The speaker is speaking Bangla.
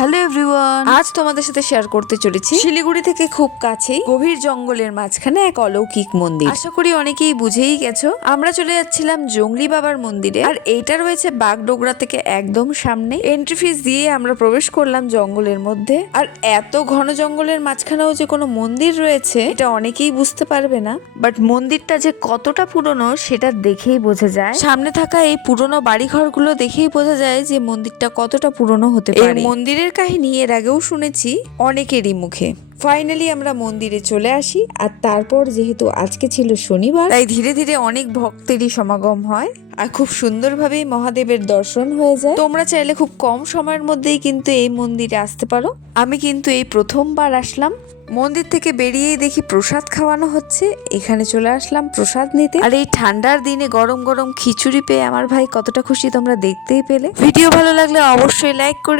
হ্যালো এভরিওয়ান, আজ তোমাদের সাথে শেয়ার করতে চলেছি শিলিগুড়ি থেকে খুব কাছেই গভীর জঙ্গলের মাঝখানে এক অলৌকিক মন্দির। আশা করি অনেকেই বুঝেই গেছো, আমরা চলে যাচ্ছিলাম জংলি বাবার মন্দিরে। আর এইটা রয়েছে বাগডোগরা থেকে একদম সামনে। এন্ট্রি ফিস দিয়ে আমরা প্রবেশ করলাম জঙ্গলের মধ্যে। আর এত ঘন জঙ্গলের মাঝখানেও যে কোনো মন্দির রয়েছে এটা অনেকেই বুঝতে পারবে না, বাট মন্দিরটা যে কতটা পুরনো সেটা দেখেই বোঝা যায়। সামনে থাকা এই পুরনো বাড়িঘরগুলো দেখেই বোঝা যায় যে মন্দিরটা কতটা পুরনো হতে পারে। এই মন্দিরের কাহিনী এর আগেও শুনেছি অনেকেরই মুখে। ফাইনালি আমরা মন্দিরে চলে আসি। আর তারপর যেহেতু আজকে ছিল শনিবার, তাই ধীরে ধীরে অনেক ভক্তেরই সমাগম হয় আর খুব সুন্দরভাবেই মহাদেবের দর্শন হয়ে যায়। তোমরা চাইলে খুব কম সময়ের মধ্যেই কিন্তু এই মন্দিরে আসতে পারো। আমি কিন্তু এই প্রথমবার আসলাম। মন্দির থেকে বেরিয়েই দেখি প্রসাদ খাওয়ানো হচ্ছে, এখানে চলে আসলাম প্রসাদ নিতে। আর এই ঠান্ডার দিনে গরম গরম খিচুড়ি পেয়ে আমার ভাই কতটা খুশি তোমরা দেখতেই পেলে। ভিডিও ভালো লাগলে অবশ্যই লাইক করে